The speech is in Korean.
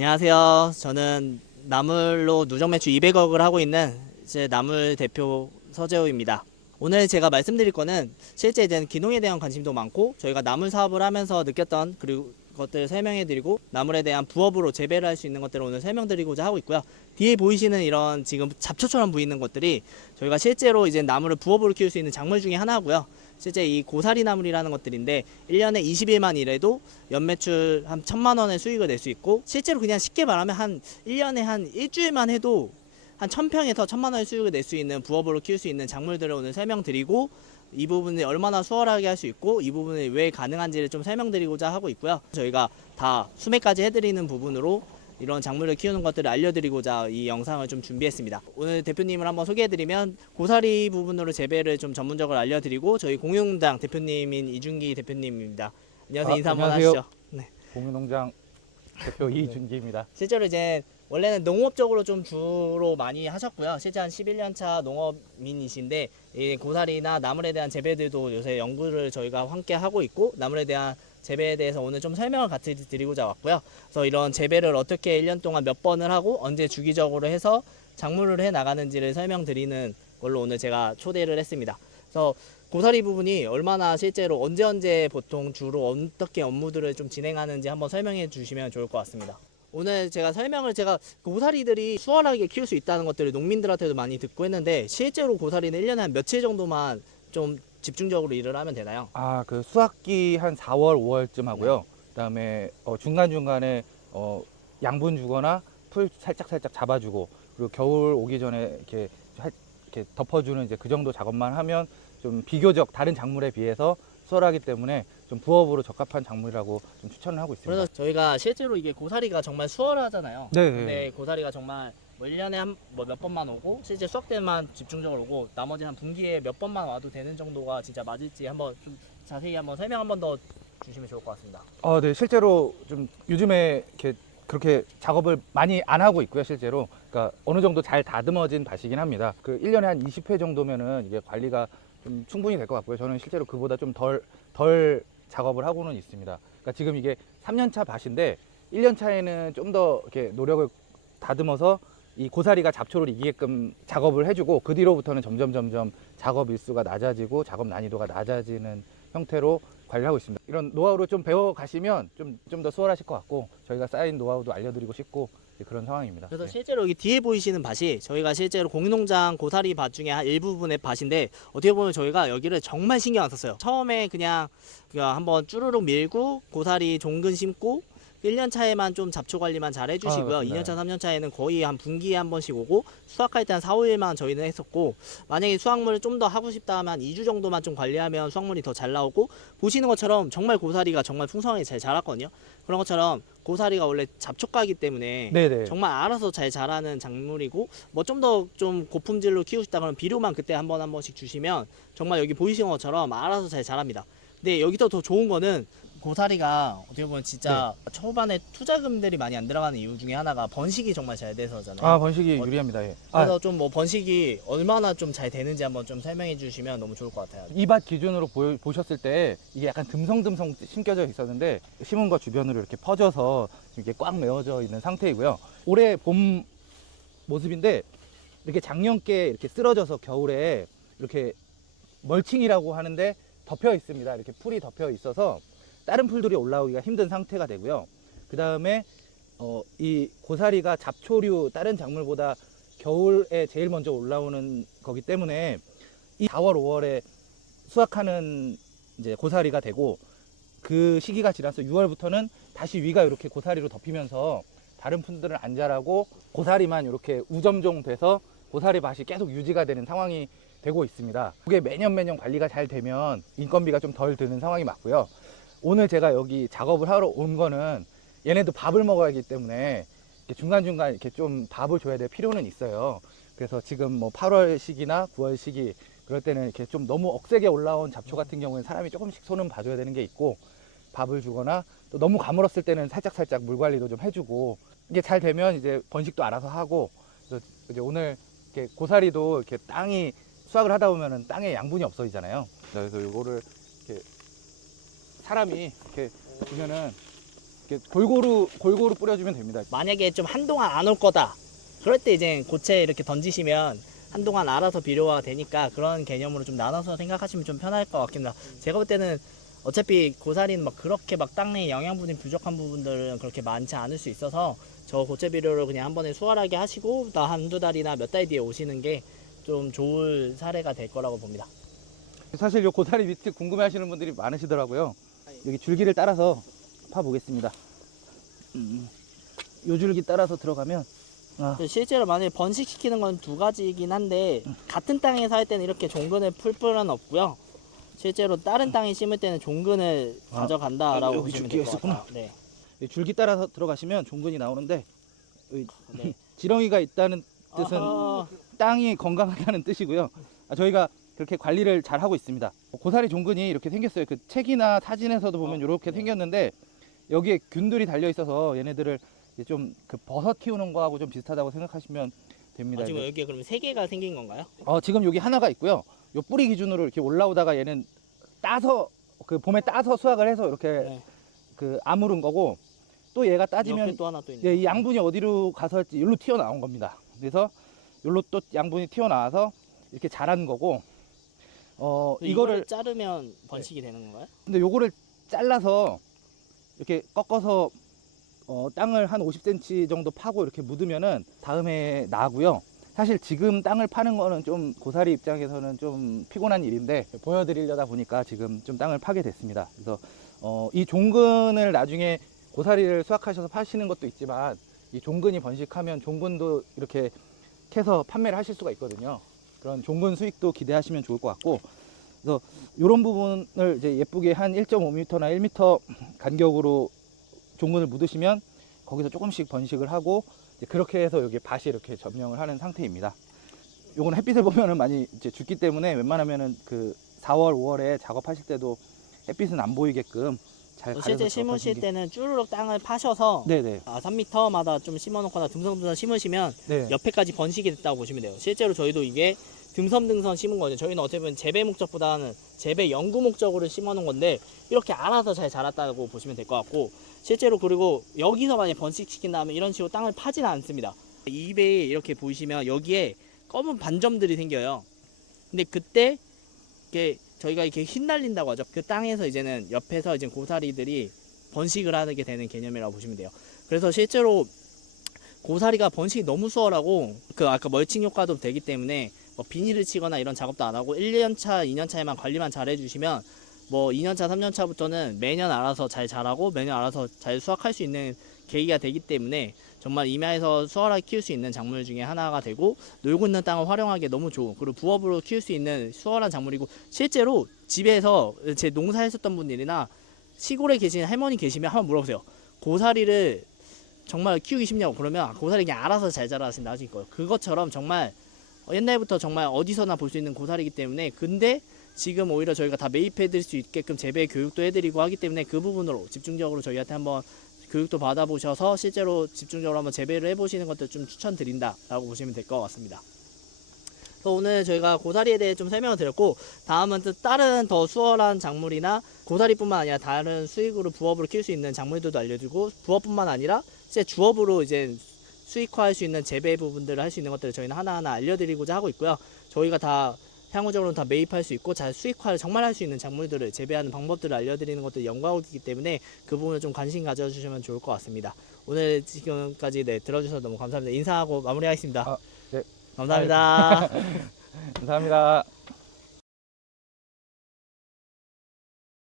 안녕하세요. 저는 나물로 누적 매출 200억을 하고 있는 이제 나물 대표 서재호입니다. 오늘 제가 말씀드릴 거는 실제 이제 기농에 대한 관심도 많고 저희가 나물 사업을 하면서 느꼈던 그리고 것들을 설명해 드리고 나물에 대한 부업으로 재배를 할 수 있는 것들을 오늘 설명드리고자 하고 있고요. 뒤에 보이시는 이런 지금 잡초처럼 보이는 것들이 저희가 실제로 이제 나물을 부업으로 키울 수 있는 작물 중에 하나고요. 실제 이 고사리 나물이라는 것들인데 1년에 20일만 일해도 연매출 한 1,000만 원의 수익을 낼 수 있고, 실제로 그냥 쉽게 말하면 한 1년에 한 일주일만 해도 한 1,000평에서 1,000만 원의 수익을 낼 수 있는 부업으로 키울 수 있는 작물들을 오늘 설명드리고, 이 부분을 얼마나 수월하게 할 수 있고 이 부분이 왜 가능한지를 좀 설명드리고자 하고 있고요. 저희가 다 수매까지 해드리는 부분으로 이런 작물을 키우는 것들을 알려드리고자 이 영상을 좀 준비했습니다. 오늘 대표님을 한번 소개해드리면, 고사리 부분으로 재배를 좀 전문적으로 알려드리고 저희 공유농장 대표님인 이준기 대표님입니다. 안녕하세요. 인사 한번 안녕하세요. 하시죠. 네. 공유농장 대표 이준기입니다. 실제로 이제 원래는 농업적으로 좀 주로 많이 하셨고요. 실제 한 11년 차 농업민이신데, 이 고사리나 나물에 대한 재배들도 요새 연구를 저희가 함께 하고 있고, 나물에 대한 재배에 대해서 오늘 좀 설명을 같이 드리고자 왔고요. 그래서 이런 재배를 어떻게 1년 동안 몇 번을 하고 언제 주기적으로 해서 작물을 해 나가는지를 설명드리는 걸로 오늘 제가 초대를 했습니다. 그래서 고사리 부분이 얼마나 실제로 언제 보통 주로 어떻게 업무들을 좀 진행하는지 한번 설명해 주시면 좋을 것 같습니다. 오늘 제가 고사리들이 수월하게 키울 수 있다는 것들을 농민들한테도 많이 듣고 했는데, 실제로 고사리는 1년에 한 며칠 정도만 좀 집중적으로 일을 하면 되나요? 그 수확기 한 4월, 5월쯤 하고요. 그다음에 중간중간에 양분 주거나 풀 살짝 잡아주고, 그리고 겨울 오기 전에 이렇게 덮어주는 이제 그 정도 작업만 하면 좀 비교적 다른 작물에 비해서 수월하기 때문에 좀 부업으로 적합한 작물이라고 좀 추천을 하고 있습니다. 그래서 저희가 실제로 이게 고사리가 정말 수월하잖아요. 네. 근데 고사리가 정말 뭐 1년에 몇 번만 오고, 실제 수확 때만 집중적으로 오고, 나머지 한 분기에 몇 번만 와도 되는 정도가 진짜 맞을지 한번 좀 자세히 한번 설명 한번 더 주시면 좋을 것 같습니다. 네, 실제로 좀 요즘에 그렇게 작업을 많이 안 하고 있고요, 실제로. 그러니까 어느 정도 잘 다듬어진 밭이긴 합니다. 1년에 한 20회 정도면은 이게 관리가 좀 충분히 될 것 같고요. 저는 실제로 그보다 좀 덜 작업을 하고는 있습니다. 그러니까 지금 이게 3년차 밭인데 1년차에는 좀 더 이렇게 노력을 다듬어서 이 고사리가 잡초를 이기게끔 작업을 해주고, 그 뒤로부터는 점점 작업 일수가 낮아지고 작업 난이도가 낮아지는 형태로 관리하고 있습니다. 이런 노하우를 좀 배워 가시면 좀 더 수월하실 것 같고, 저희가 쌓인 노하우도 알려드리고 싶고 그런 상황입니다. 그래서 네. 실제로 여기 뒤에 보이시는 밭이 저희가 실제로 공유농장 고사리 밭 중에 한 일부분의 밭인데, 어떻게 보면 저희가 여기를 정말 신경 안 썼어요. 처음에 그냥 한번 쭈루룩 밀고 고사리 종근 심고 1년 차에만 좀 잡초 관리만 잘 해주시고요. 2년 차, 3년 차에는 거의 한 분기에 한 번씩 오고, 수확할 때 한 4, 5일만 저희는 했었고, 만약에 수확물을 좀 더 하고 싶다 하면 한 2주 정도만 좀 관리하면 수확물이 더 잘 나오고, 보시는 것처럼 정말 고사리가 정말 풍성하게 잘 자랐거든요. 그런 것처럼 고사리가 원래 잡초가기 때문에 네네. 정말 알아서 잘 자라는 작물이고, 뭐 좀 더 좀 고품질로 키우고 싶다 그러면 비료만 그때 한 번씩 주시면 정말 여기 보이시는 것처럼 알아서 잘 자랍니다. 근데 여기서 더 좋은 거는, 고사리가 어떻게 보면 진짜 초반에 투자금들이 많이 안 들어가는 이유 중에 하나가 번식이 정말 잘 돼서잖아요. 번식이 유리합니다. 예. 그래서 좀 뭐 번식이 얼마나 좀 잘 되는지 한번 좀 설명해 주시면 너무 좋을 것 같아요. 이 밭 기준으로 보셨을 때 이게 약간 듬성듬성 심겨져 있었는데, 심은 거 주변으로 이렇게 퍼져서 이렇게 꽉 메워져 있는 상태이고요. 올해 봄 모습인데, 이렇게 작년께 이렇게 쓰러져서 겨울에 이렇게 멀칭이라고 하는데 덮여 있습니다. 이렇게 풀이 덮여 있어서 다른 풀들이 올라오기가 힘든 상태가 되고요. 그 다음에 이 고사리가 잡초류 다른 작물보다 겨울에 제일 먼저 올라오는 거기 때문에 이 4월, 5월에 수확하는 이제 고사리가 되고, 그 시기가 지나서 6월부터는 다시 위가 이렇게 고사리로 덮이면서 다른 풀들은 안 자라고 고사리만 이렇게 우점종 돼서 고사리 밭이 계속 유지가 되는 상황이 되고 있습니다. 그게 매년 관리가 잘 되면 인건비가 좀 덜 드는 상황이 맞고요. 오늘 제가 여기 작업을 하러 온 거는 얘네도 밥을 먹어야 하기 때문에 중간중간 이렇게 좀 밥을 줘야 될 필요는 있어요. 그래서 지금 뭐 8월 시기나 9월 시기 그럴 때는 이렇게 좀 너무 억세게 올라온 잡초 같은 경우는 사람이 조금씩 손은 봐줘야 되는 게 있고, 밥을 주거나 또 너무 가물었을 때는 살짝 물 관리도 좀 해주고, 이게 잘 되면 이제 번식도 알아서 하고. 그래서 이제 오늘 이렇게 고사리도 이렇게 땅이 수확을 하다 보면은 땅에 양분이 없어지잖아요. 그래서 이거를 이렇게 사람이 이렇게 보면은 이렇게 골고루 뿌려주면 됩니다. 만약에 좀 한동안 안 올 거다. 그럴 때 이제 고체 이렇게 던지시면 한동안 알아서 비료화가 되니까 그런 개념으로 좀 나눠서 생각하시면 좀 편할 것 같긴 합니다. 제가 볼 때는 어차피 고사리는 막 그렇게 막 땅에 영양분이 부족한 부분들은 그렇게 많지 않을 수 있어서 저 고체 비료를 그냥 한 번에 수월하게 하시고 나 한두 달이나 몇 달 뒤에 오시는 게 좀 좋을 사례가 될 거라고 봅니다. 사실 요 고사리 밑에 궁금해 하시는 분들이 많으시더라고요. 여기 줄기를 따라서 파보겠습니다. 요 줄기 따라서 들어가면 실제로 만약에 번식시키는 건 두 가지이긴 한데 같은 땅에서 할 때는 이렇게 종근을 풀 필요는 없고요. 실제로 다른 땅에 심을 때는 종근을 가져간다라고 여기 보시면 줄기가 될 것 있었구나. 같아요. 네. 이 줄기 따라서 들어가시면 종근이 나오는데 네. 지렁이가 있다는 뜻은 아하. 땅이 건강하다는 뜻이고요. 저희가 그렇게 관리를 잘 하고 있습니다. 고사리 종근이 이렇게 생겼어요. 그 책이나 사진에서도 보면 이렇게 네. 생겼는데 여기에 균들이 달려 있어서 얘네들을 좀 그 버섯 키우는 거하고 좀 비슷하다고 생각하시면 됩니다. 지금 여기에 그러면 세 개가 생긴 건가요? 지금 여기 하나가 있고요. 요 뿌리 기준으로 이렇게 올라오다가 얘는 따서 그 봄에 따서 수확을 해서 이렇게 네. 그 아무른 거고 또 얘가 따지면 옆에 또 하나 또 있네. 이 양분이 어디로 가서 할지 일로 튀어나온 겁니다. 그래서 일로 또 양분이 튀어나와서 이렇게 자란 거고 이거를 자르면 번식이 되는 건가요? 근데 요거를 잘라서 이렇게 꺾어서 땅을 한 50cm 정도 파고 이렇게 묻으면은 다음에 나고요. 사실 지금 땅을 파는 거는 좀 고사리 입장에서는 좀 피곤한 일인데 보여드리려다 보니까 지금 좀 땅을 파게 됐습니다. 그래서 이 종근을 나중에 고사리를 수확하셔서 파시는 것도 있지만 이 종근이 번식하면 종근도 이렇게 캐서 판매를 하실 수가 있거든요. 그런 종근 수익도 기대하시면 좋을 것 같고, 그래서 이런 부분을 이제 예쁘게 한 1.5m나 1m 간격으로 종근을 묻으시면 거기서 조금씩 번식을 하고 이제 그렇게 해서 여기 밭이 이렇게 점령을 하는 상태입니다. 요거는 햇빛을 보면은 많이 이제 죽기 때문에 웬만하면은 그 4월, 5월에 작업하실 때도 햇빛은 안 보이게끔 잘 가려서 실제 작업하시는 심으실 게- 때는 쭈루룩 땅을 파셔서 네네. 3m마다 좀 심어놓거나 듬성듬성 심으시면 네. 옆에까지 번식이 됐다고 보시면 돼요. 실제로 저희도 이게 듬성듬성 심은 거죠. 저희는 어떻게 보면 재배 목적보다는 재배 연구 목적으로 심어놓은 건데 이렇게 알아서 잘 자랐다고 보시면 될 것 같고, 실제로 그리고 여기서 만약 번식시킨 다음에 이런 식으로 땅을 파지는 않습니다. 잎에 이렇게 보시면 여기에 검은 반점들이 생겨요. 근데 그때 이렇게 저희가 이렇게 휘날린다고 하죠. 그 땅에서 이제는 옆에서 이제 고사리들이 번식을 하게 되는 개념이라고 보시면 돼요. 그래서 실제로 고사리가 번식이 너무 수월하고 그 아까 멀칭 효과도 되기 때문에 뭐 비닐을 치거나 이런 작업도 안 하고 1년차, 2년차에만 관리만 잘 해주시면 뭐 2년차, 3년차부터는 매년 알아서 잘 자라고 매년 알아서 잘 수확할 수 있는 계기가 되기 때문에 정말 임야에서 수월하게 키울 수 있는 작물 중에 하나가 되고, 놀고 있는 땅을 활용하기에 너무 좋은, 그리고 부업으로 키울 수 있는 수월한 작물이고, 실제로 집에서 제 농사했었던 분들이나 시골에 계신 할머니 계시면 한번 물어보세요. 고사리를 정말 키우기 쉽냐고. 그러면 고사리 그냥 알아서 잘 자라신다 하실 거예요. 그것처럼 정말 옛날부터 정말 어디서나 볼 수 있는 고사리이기 때문에, 근데 지금 오히려 저희가 다 매입해 드릴 수 있게끔 재배 교육도 해드리고 하기 때문에 그 부분으로 집중적으로 저희한테 한번 교육도 받아보셔서 실제로 집중적으로 한번 재배를 해보시는 것도 좀 추천드린다라고 보시면 될 것 같습니다. 그래서 오늘 저희가 고사리에 대해 좀 설명을 드렸고, 다음은 또 다른 더 수월한 작물이나 고사리뿐만 아니라 다른 수익으로 부업으로 키울 수 있는 작물들도 알려주고, 부업뿐만 아니라 이제 주업으로 이제 수익화할 수 있는 재배 부분들을 할 수 있는 것들을 저희는 하나하나 알려드리고자 하고 있고요. 저희가 다 향후적으로는 다 매입할 수 있고 잘 수익화를 정말 할 수 있는 작물들을 재배하는 방법들을 알려드리는 것도 영광이기 때문에 그 부분을 좀 관심 가져주시면 좋을 것 같습니다. 오늘 지금까지 들어주셔서 너무 감사합니다. 인사하고 마무리하겠습니다. 네. 감사합니다. 감사합니다.